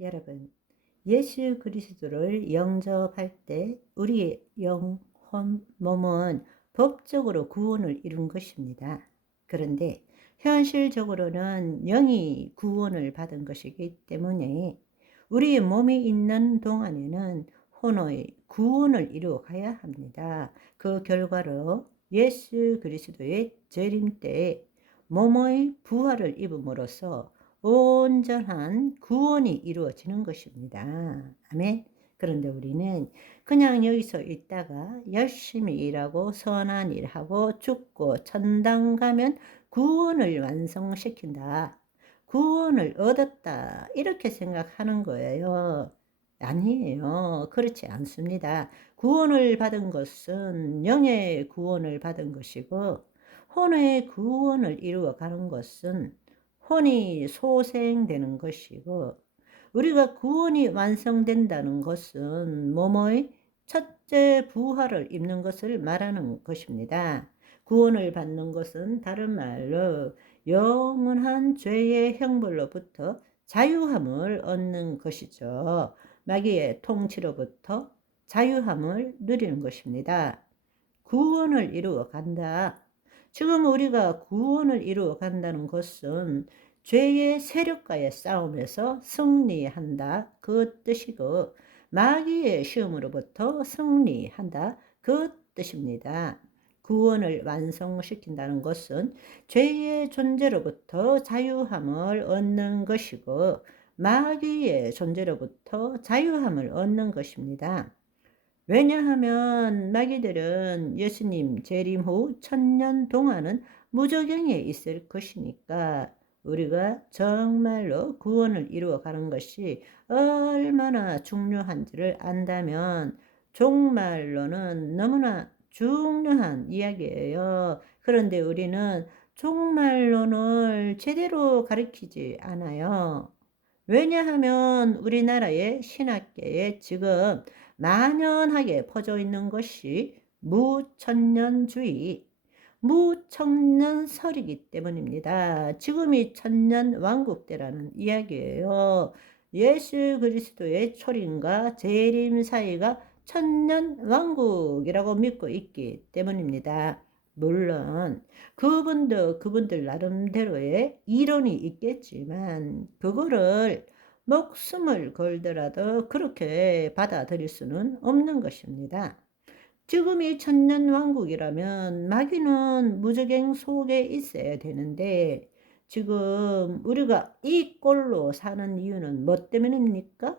여러분, 예수 그리스도를 영접할 때 우리의 영혼, 몸은 법적으로 구원을 이룬 것입니다. 그런데 현실적으로는 영이 구원을 받은 것이기 때문에 우리의 몸이 있는 동안에는 혼의 구원을 이루어 가야 합니다. 그 결과로 예수 그리스도의 재림 때에 몸의 부활을 입음으로써 온전한 구원이 이루어지는 것입니다. 아멘. 그런데 우리는 그냥 여기서 있다가 열심히 일하고 선한 일하고 죽고 천당 가면 구원을 완성시킨다, 구원을 얻었다, 이렇게 생각하는 거예요. 아니에요. 그렇지 않습니다. 구원을 받은 것은 영의 구원을 받은 것이고, 혼의 구원을 이루어 가는 것은 혼이 소생되는 것이고, 우리가 구원이 완성된다는 것은 몸의 첫째 부활을 입는 것을 말하는 것입니다. 구원을 받는 것은 다른 말로 영원한 죄의 형벌로부터 자유함을 얻는 것이죠. 마귀의 통치로부터 자유함을 누리는 것입니다. 구원을 이루어 간다. 지금 우리가 구원을 이루어 간다는 것은 죄의 세력과의 싸움에서 승리한다, 그 뜻이고, 마귀의 시험으로부터 승리한다, 그 뜻입니다. 구원을 완성시킨다는 것은 죄의 존재로부터 자유함을 얻는 것이고, 마귀의 존재로부터 자유함을 얻는 것입니다. 왜냐하면 마귀들은 예수님 재림 후 1000년 동안은 무저갱에 있을 것이니까 우리가 정말로 구원을 이루어 가는 것이 얼마나 중요한지를 안다면 정말로는 너무나 중요한 이야기예요. 그런데 우리는 종말론을 제대로 가르치지 않아요. 왜냐하면 우리나라의 신학계에 지금 만연하게 퍼져 있는 것이 무천년주의, 무천년설이기 때문입니다. 지금이 천년왕국대라는 이야기예요. 예수 그리스도의 초림과 재림 사이가 천년왕국이라고 믿고 있기 때문입니다. 물론 그분들 나름대로의 이론이 있겠지만 그거를 목숨을 걸더라도 그렇게 받아들일 수는 없는 것입니다. 지금이 천년왕국이라면 마귀는 무저갱 속에 있어야 되는데 지금 우리가 이 꼴로 사는 이유는 뭐 때문입니까?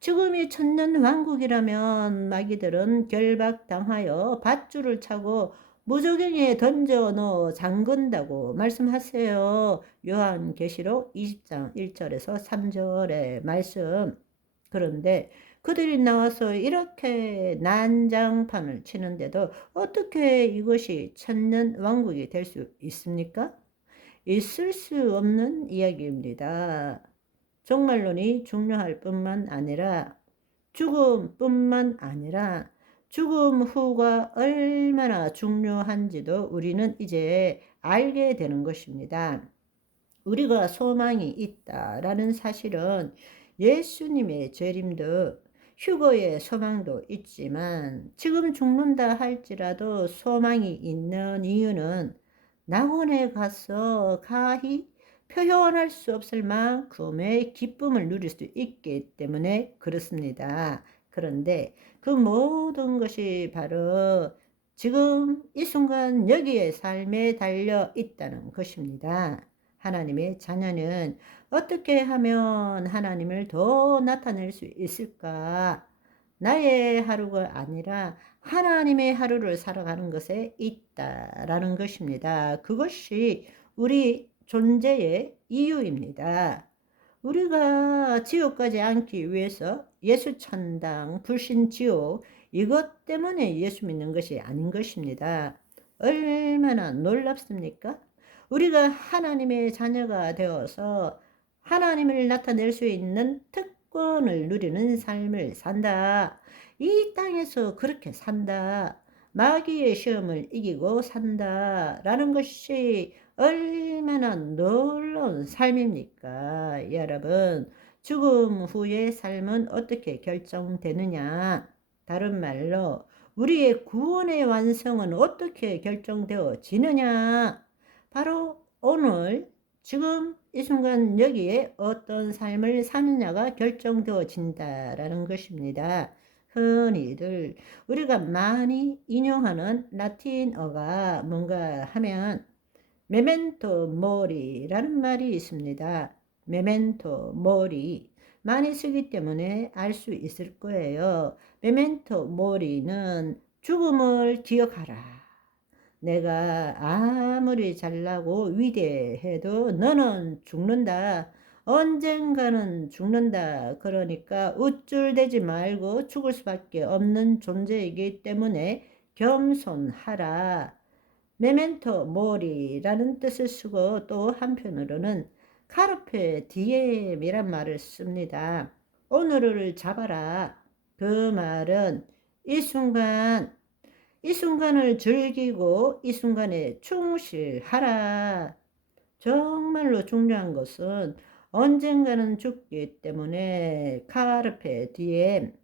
지금이 천년왕국이라면 마귀들은 결박당하여 밧줄을 차고 무저갱에 던져 넣어 잠근다고 말씀하세요. 요한계시록 20장 1절에서 3절의 말씀. 그런데 그들이 나와서 이렇게 난장판을 치는데도 어떻게 이것이 천년왕국이 될 수 있습니까? 있을 수 없는 이야기입니다. 종말론이 중요할 뿐만 아니라 죽음뿐만 아니라 죽음 후가 얼마나 중요한지도 우리는 이제 알게 되는 것입니다. 우리가 소망이 있다라는 사실은 예수님의 재림도 휴거의 소망도 있지만 지금 죽는다 할지라도 소망이 있는 이유는 낙원에 가서 가히 표현할 수 없을 만큼의 기쁨을 누릴 수 있기 때문에 그렇습니다. 그런데 그 모든 것이 바로 지금 이 순간 여기에 삶에 달려 있다는 것입니다. 하나님의 자녀는 어떻게 하면 하나님을 더 나타낼 수 있을까? 나의 하루가 아니라 하나님의 하루를 살아가는 것에 있다라는 것입니다. 그것이 우리 존재의 이유입니다. 우리가 지옥 가지 않기 위해서 예수 천당, 불신 지옥, 이것 때문에 예수 믿는 것이 아닌 것입니다. 얼마나 놀랍습니까? 우리가 하나님의 자녀가 되어서 하나님을 나타낼 수 있는 특권을 누리는 삶을 산다. 이 땅에서 그렇게 산다. 마귀의 시험을 이기고 산다. 라는 것이 얼마나 놀라운 삶입니까? 여러분, 죽음 후의 삶은 어떻게 결정되느냐? 다른 말로 우리의 구원의 완성은 어떻게 결정되어지느냐? 바로 오늘 지금 이 순간 여기에 어떤 삶을 사느냐가 결정되어진다라는 것입니다. 흔히들 우리가 많이 인용하는 라틴어가 뭔가 하면 메멘토 모리라는 말이 있습니다. 메멘토 모리 많이 쓰기 때문에 알 수 있을 거예요. 메멘토 모리는 죽음을 기억하라. 내가 아무리 잘나고 위대해도 너는 죽는다. 언젠가는 죽는다. 그러니까 우쭐대지 말고 죽을 수밖에 없는 존재이기 때문에 겸손하라. 메멘토 모리라는 뜻을 쓰고 또 한편으로는 카르페 디엠이란 말을 씁니다. 오늘을 잡아라. 그 말은 이 순간을 즐기고 이 순간에 충실하라. 정말로 중요한 것은 언젠가는 죽기 때문에 카르페 디엠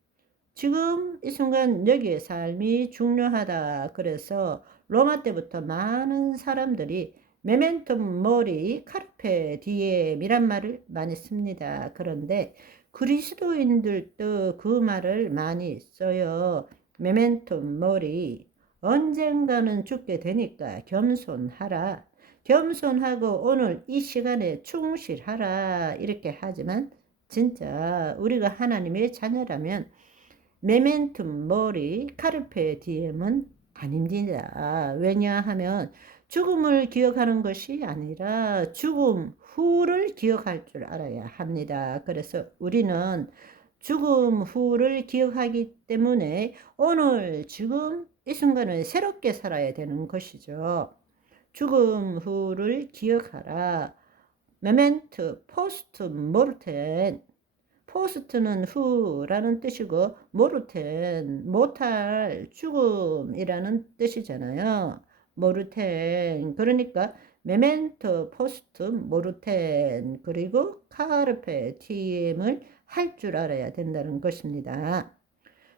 지금 이 순간 여기의 삶이 중요하다. 그래서 로마 때부터 많은 사람들이 메멘토 모리 카르페 디엠이란 말을 많이 씁니다. 그런데 그리스도인들도 그 말을 많이 써요. 메멘토 모리 언젠가는 죽게 되니까 겸손하라. 겸손하고 오늘 이 시간에 충실하라. 이렇게 하지만 진짜 우리가 하나님의 자녀라면 메멘토 모리 카르페 디엠은 아닙니다. 왜냐하면 죽음을 기억하는 것이 아니라 죽음 후를 기억할 줄 알아야 합니다. 그래서 우리는 죽음 후를 기억하기 때문에 오늘 지금 이 순간을 새롭게 살아야 되는 것이죠. 죽음 후를 기억하라. 메멘토 포스트 모르텐 포스트는 후라는 뜻이고 모르텐 못할 죽음이라는 뜻이잖아요. 모르텐 그러니까 메멘토 포스트 모르텐 그리고 카르페 디엠을 할 줄 알아야 된다는 것입니다.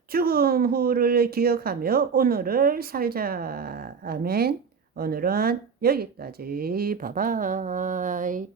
죽음 후를 기억하며 오늘을 살자. 아멘. 오늘은 여기까지. 바이바이.